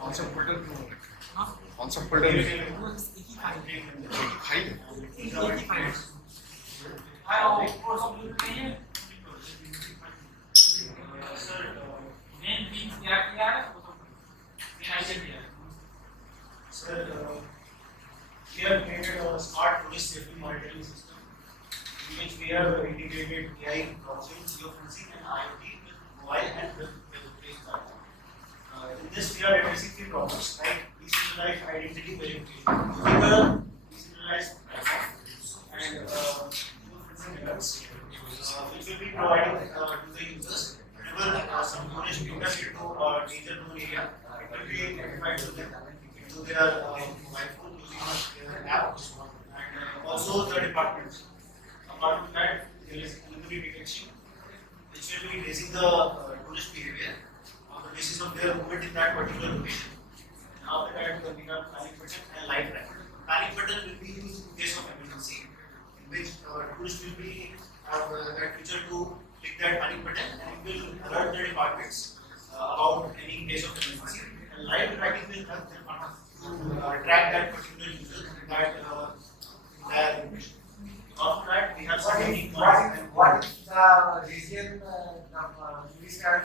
कौन सा फोल्डर में? हाँ कौन सा फोल्डर में? वो एक ही फाइल फाइल एक ही फाइल हाँ वो कोर्स अपलोड नहीं है मेन थिंग क्या किया है वो तो मेन आइडिया दिया है Sir, we have created a smart police safety monitoring system in which we have integrated AI, blockchain, geofencing, and IoT with mobile and web-based platform. In this, we are addressing three problems like decentralized identity verification, decentralized platform, and geofencing alerts, which will be providing to the users whenever some tourist enters into danger zone area. It will be notified to them into their mobile phone using their app, and also the departments. Apart from that, there is anomaly detection, which will be tracing the tourist behavior on the basis of their movement in that particular location. And after that, we have panic button and live tracker. Panic button will be used in case of emergency, in which tourist will be have that feature to click that panic button and it will alert the departments about any case of emergency. And live tracking will help them to track that particular user that their location. After that, we have some unique What is the region tourist are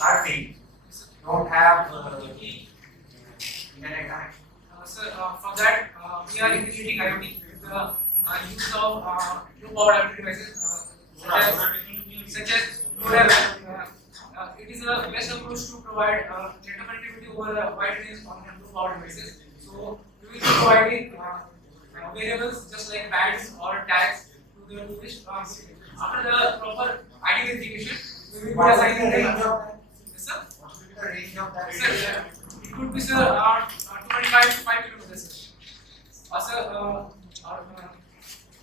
surfing don't have internet connection? Sir, for that we are integrating IoT with the use of low power IoT devices such as Node. It is the best approach to provide data connectivity over a wide range of low power devices. So we will be providing variables just like bands or tags to the tourist. After the proper ID verification, we will be What is the assigning range them. of that? Yes, sir. What will be the range of that? Sir, it could be sir 25 to 5 kilometers. Sir,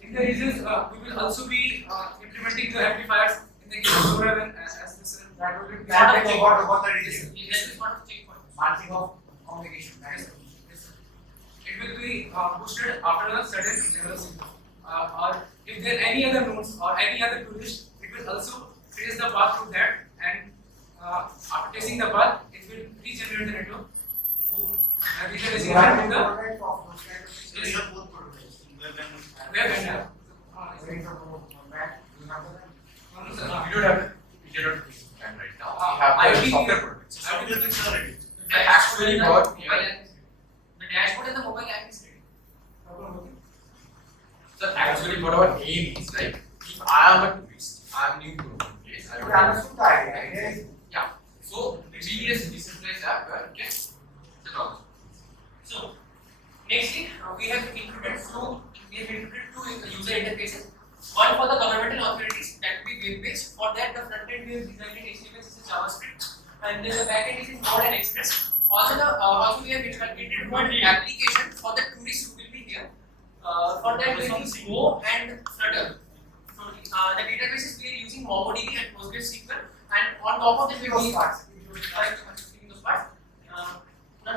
in the regions we will also be implementing the amplifiers in the case of Solar as the sir. That will be planned by what the region? Yes, this is one of the checkpoints. Marking of communication. Right? Yes, sir. It will be boosted after a certain level signal. Or if there are any other nodes or any other tourist, it will also trace the path through that, and after tracing the path, it will regenerate the network to regenerate You the have network. prototype of those kind of So things. we have both prototypes, web and Where and app. Range of that. You have that? We don't have we cannot do time right now. We have IoT the software product. So software things are ready. The dashboard actually and the got mobile app. The dashboard and the mobile app is ready. So actually what our aim is, like, if I am a tourist, I am new to a place, I You don't have, understood the idea. Idea is yeah. So we need a decentralized app where we can set all. So nextly, we have included two user interfaces. One for the governmental authorities, that will be web-based. For that, the front end we have designed in HTML, this is JavaScript, and then the back end is in Node and Express. Also, we have integrated one application for the tourists who will be here. For that, we use Go and Flutter. So the databases we are using MongoDB and PostgreSQL, and on top of that we those use parts. those parts. No.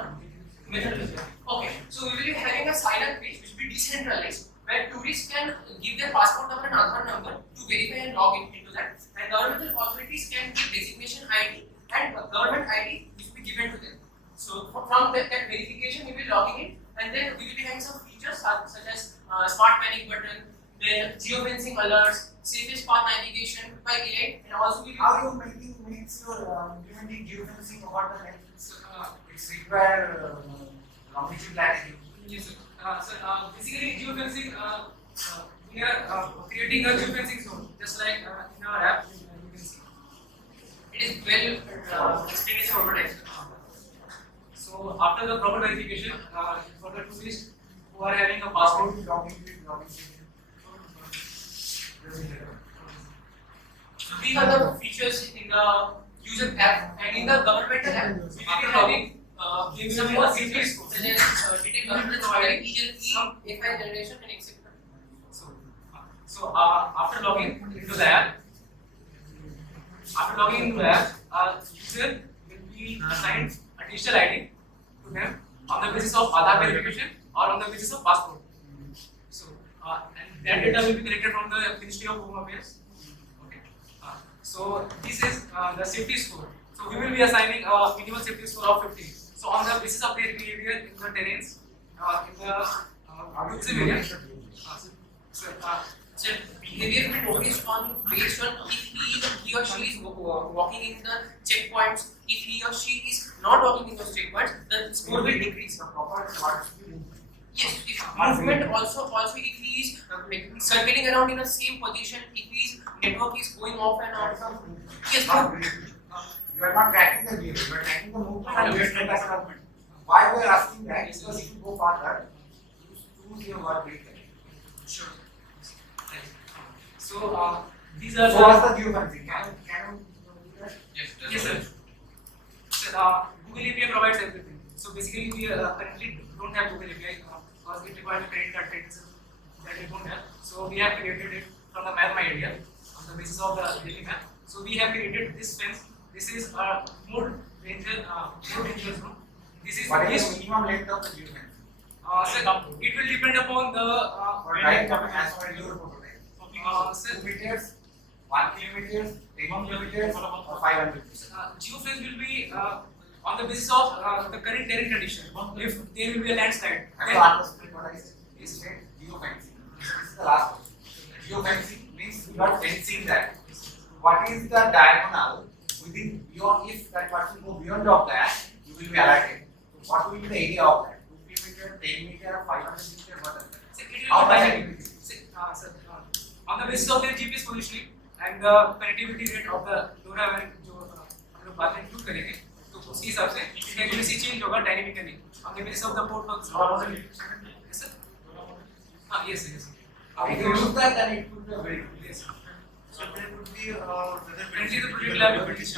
Okay, so we will be having a silent page which will be decentralized, where tourists can give their passport number and Aadhaar number to verify and log into that, and governmental authorities can give designation ID and government ID which will be given to them. So from that verification we will be logging in, and then we will be having some features such as smart panic button, then geofencing alerts, safest path navigation by AI, and also we will How you makes your implementing geofencing over the net? It's require longitude latitude. Yes, sir. Basically, geofencing, we are creating a geofencing zone, just like in our app. You can see. It is well explained in our prototype. So, after the proper verification, for the tourists who are having a passport, Longitude. so these are the features in the user app, and in the governmental app, we will be having some more features such as detect government providing agency, API generation, and etc. So after logging into the app, user will be assigned a digital ID to them on the basis of Aadhaar verification or on the basis of passport. So and that data will be collected from the Ministry of Home Affairs. Okay. So this is the safety score. So we will be assigning a minimal safety score of 50. So on the basis of their behavior in the terrains, in the tourism area, so behavior will be noticed on based on if he or she is walking in the checkpoints. If he or she is not walking in those checkpoints, the score will decrease. The proper smart speed. Yes, if movement also if he is like circling around in the same position, if his network is going off and on. Yes, You are not tracking the behavior, you are tracking the movement and based on the movement. Why we are asking that? Because if you go further, you choose your work rate. sure. So these are So what's the geofencing? Can you do that? yes sir. So, Google API provides everything. So basically, we currently don't have Google API because it requires a credit card details that we don't have. So we have created it from the map my area on the basis of the daily map. So we have created this fence. This is more dangerous zone. This is What is this. the minimum length of the geofencing? So it will depend upon the Right, as per your prototype. sir, 2 meters, 1 kilometers, 10 kilometers, or 500 meters. geofence will be on the basis of the current terrain condition. If there will be a landslide, Have then you understood what I said? You said geofencing. This is the last one. Geofencing means you are fencing that. What is the diagonal within beyond, if that person go beyond of that, you will be alerted. So what will be the area of that? 2 kilometer, 10 meter, 500 meter, what is that? so it will How be much dynamic. activity? On the basis of their GPS positioning and the connectivity rate of the LoRa van जो हम लोग बाद में include करेंगे, तो उसके हिसाब से accuracy change होगा dynamically on the basis of the port works. Yes sir. Yes yes. If you use that, then it could be a very good. Yes. So there would be whether Currently the project lab is British.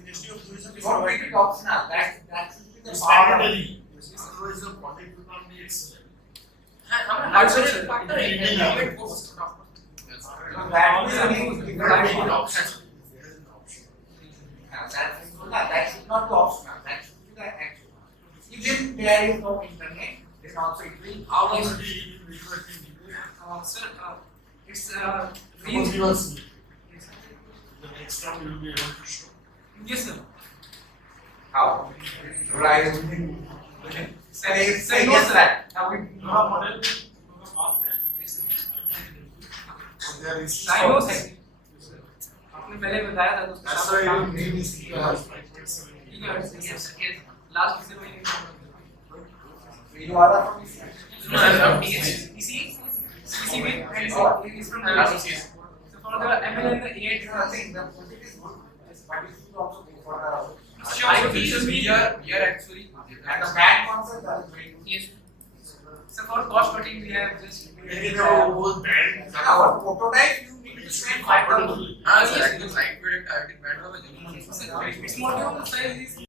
Ministry of Tourism is Don't make it optional. That should be the It's power of mandatory. Otherwise, the project will not be excellent. I'm not sure sir. Yes. So that will be There different is an option. option. There is an option. That should not be optional. That should be the actual. Even there is no internet, then also it will. How long will be requesting? Sir, it's Suppose you are asleep. Yes sir. The next time you will be able to show. Yes sir. How? Right. Say Sir, no yes sir. that. Now we model. Yes sir. There is. I know sir. आपने पहले बताया था तो उसके That's साथ why काम your name is CPR. yes yes. Last visit में you are from this. no, I'm from EC with is from Yes. So for the ML and the AI I think the project is good, but you should also go for the. Sure. We are actually. And the band concept that is very good. yes. So for cost cutting we have just Maybe the whole band. Our prototype you need to spend 5,000. हाँ sir, actually side project I think band का it's more of the size is